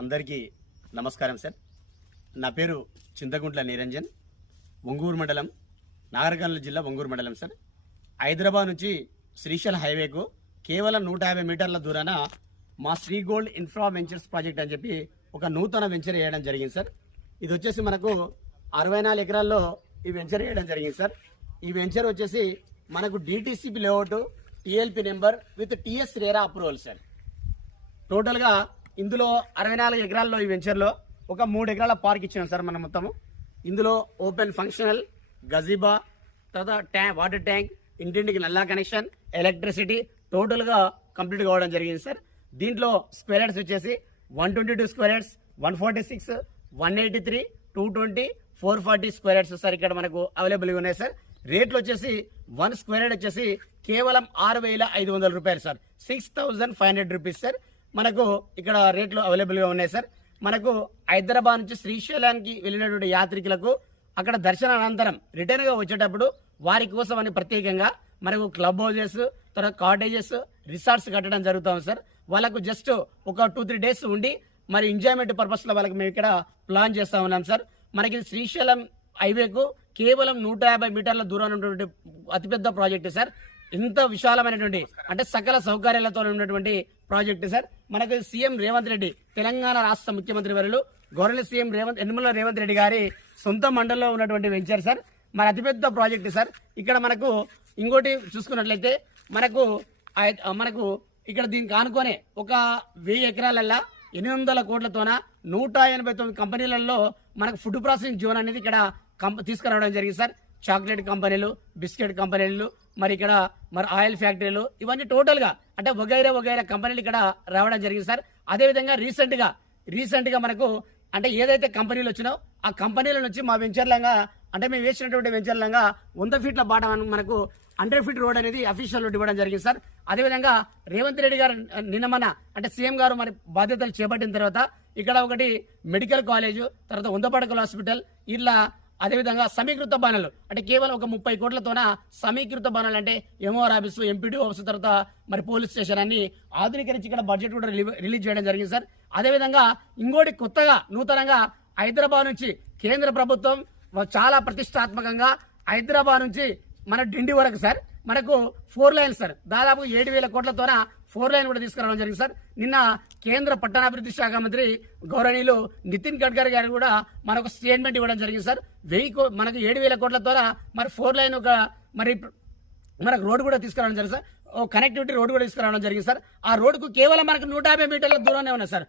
అందరికీ నమస్కారం సార్. నా పేరు చింతగుంట్ల నిరంజన్, ఒంగూరు మండలం, నాగర్కర్నూలు జిల్లా ఒంగూరు మండలం సార్. హైదరాబాద్ నుంచి శ్రీశైలం హైవేకు కేవలం 150 మీటర్ల దూరాన మా Sri gold infra ventures project అని చెప్పి ఒక నూతన వెంచర్ వేయడం జరిగింది సార్. ఇది వచ్చేసి మనకు 64 ఎకరాల్లో ఈ వెంచర్ వేయడం జరిగింది సార్. ఈ వెంచర్ వచ్చేసి మనకు DTCP layout, TLP number with TS RERA approval sir. టోటల్గా ఇందులో 64 ఎకరాల్లో ఈ వెంచర్లో ఒక 3 ఎకరాల పార్క్ ఇచ్చినాం సార్ మనం మొత్తము. ఇందులో ఓపెన్ ఫంక్షనల్, గజీబా, తర్వాత వాటర్ ట్యాంక్, ఇంటింటికి నల్లా కనెక్షన్, ఎలక్ట్రిసిటీ టోటల్గా కంప్లీట్ కావడం జరిగింది సార్. దీంట్లో స్క్వేర్ యార్డ్స్ వచ్చేసి 122 square yards, 146, 183, 220, 440 square yards sir ఇక్కడ మనకు అవైలబుల్గా ఉన్నాయి సార్. రేట్లు వచ్చేసి 1 స్క్వేర్ యార్డ్ వచ్చేసి కేవలం 6,500 రూపాయలు సార్, 6,500 రూపీస్ సార్. మనకు ఇక్కడ రేట్లు అవైలబుల్గా ఉన్నాయి సార్. మనకు హైదరాబాద్ నుంచి శ్రీశైలానికి వెళ్ళినటువంటి యాత్రికులకు అక్కడ దర్శన అనంతరం రిటర్న్గా వచ్చేటప్పుడు వారి కోసం అని ప్రత్యేకంగా మనకు క్లబ్ హౌజెస్, తర్వాత కాటేజెస్, రిసార్ట్స్ కట్టడం జరుగుతుంది సార్. వాళ్ళకు జస్ట్ ఒక 2-3 డేస్ ఉండి మరి ఎంజాయ్మెంట్ పర్పస్లో వాళ్ళకి మేము ఇక్కడ ప్లాన్ చేస్తూ ఉన్నాం సార్. మనకి శ్రీశైలం హైవేకు కేవలం 150 మీటర్ల దూరం ఉన్నటువంటి అతిపెద్ద ప్రాజెక్టు సార్. ఇంత విశాలమైనటువంటి అంటే సకల సౌకర్యాలతో ఉన్నటువంటి ప్రాజెక్టు సార్. మనకు సీఎం రేవంత్ రెడ్డి, తెలంగాణ రాష్ట్ర ముఖ్యమంత్రి వర్యులు గవర్నర్ సీఎం యనమల రేవంత్ రెడ్డి గారి సొంత మండలంలో ఉన్నటువంటి వెంచర్ సార్. మన అతిపెద్ద ప్రాజెక్టు సార్. ఇక్కడ మనకు ఇంకోటి చూసుకున్నట్లయితే మనకు ఇక్కడ దీనికి ఆనుకొనే ఒక 1000 ఎకరాలల్లా 800 కోట్లతోన 189 కంపెనీలలో మనకు ఫుడ్ ప్రాసెసింగ్ జోన్ అనేది ఇక్కడ తీసుకురావడం జరిగింది సార్. చాక్లెట్ కంపెనీలు, బిస్కెట్ కంపెనీలు, మరి ఇక్కడ ఆయిల్ ఫ్యాక్టరీలు, ఇవన్నీ టోటల్గా అంటే వగైరా కంపెనీలు ఇక్కడ రావడం జరిగింది సార్. అదేవిధంగా రీసెంట్గా మనకు అంటే ఏదైతే కంపెనీలు వచ్చినాయో ఆ కంపెనీల నుంచి మా వెంచర్లంగా అంటే మేము వేసినటువంటి వెంచర్లంగా 100 ఫీట్ల బాట మనకు 100 ఫీట్ రోడ్ అనేది అఫీషియల్ రోడ్ ఇవ్వడం జరిగింది సార్. అదేవిధంగా రేవంత్ రెడ్డి గారు నిన్న అంటే సీఎం గారు మరి బాధ్యతలు చేపట్టిన తర్వాత ఇక్కడ ఒకటి మెడికల్ కాలేజు, తర్వాత 100 పడకల హాస్పిటల్, ఇలా అదేవిధంగా సమీకృత భవనాలు అంటే కేవలం ఒక 30 కోట్లతోన సమీకృత భవనాలు అంటే ఎంఓఆర్ ఆఫీసు, ఎంపీడీ ఆఫీసు, తర్వాత మరి పోలీస్ స్టేషన్ అన్ని ఆధునీకరించి ఇక్కడ బడ్జెట్ కూడా రిలీజ్ చేయడం జరిగింది సార్. అదేవిధంగా ఇంకోటి కొత్తగా నూతనంగా హైదరాబాద్ నుంచి కేంద్ర ప్రభుత్వం చాలా ప్రతిష్టాత్మకంగా హైదరాబాద్ నుంచి మన ఢిల్లీ వరకు సార్ మనకు 4 లైన్ సార్, దాదాపు 7,000 కోట్లతోన 4 లైన్ కూడా తీసుకురావడం జరిగింది సార్. నిన్న కేంద్ర పట్టణాభివృద్ధి శాఖ మంత్రి గౌరవనీయులు నితిన్ గడ్కరీ గారు కూడా మనకు స్టేట్మెంట్ ఇవ్వడం జరిగింది సార్. మనకు 7,000 కోట్లతోన మరి 4 లైన్ ఒక మరి మనకు రోడ్డు కూడా తీసుకురావడం జరిగింది సార్. కనెక్టివిటీ రోడ్డు కూడా తీసుకురావడం జరిగింది సార్. ఆ రోడ్డుకు కేవలం మనకు 150 మీటర్ల దూరంలో ఉన్నాయి సార్.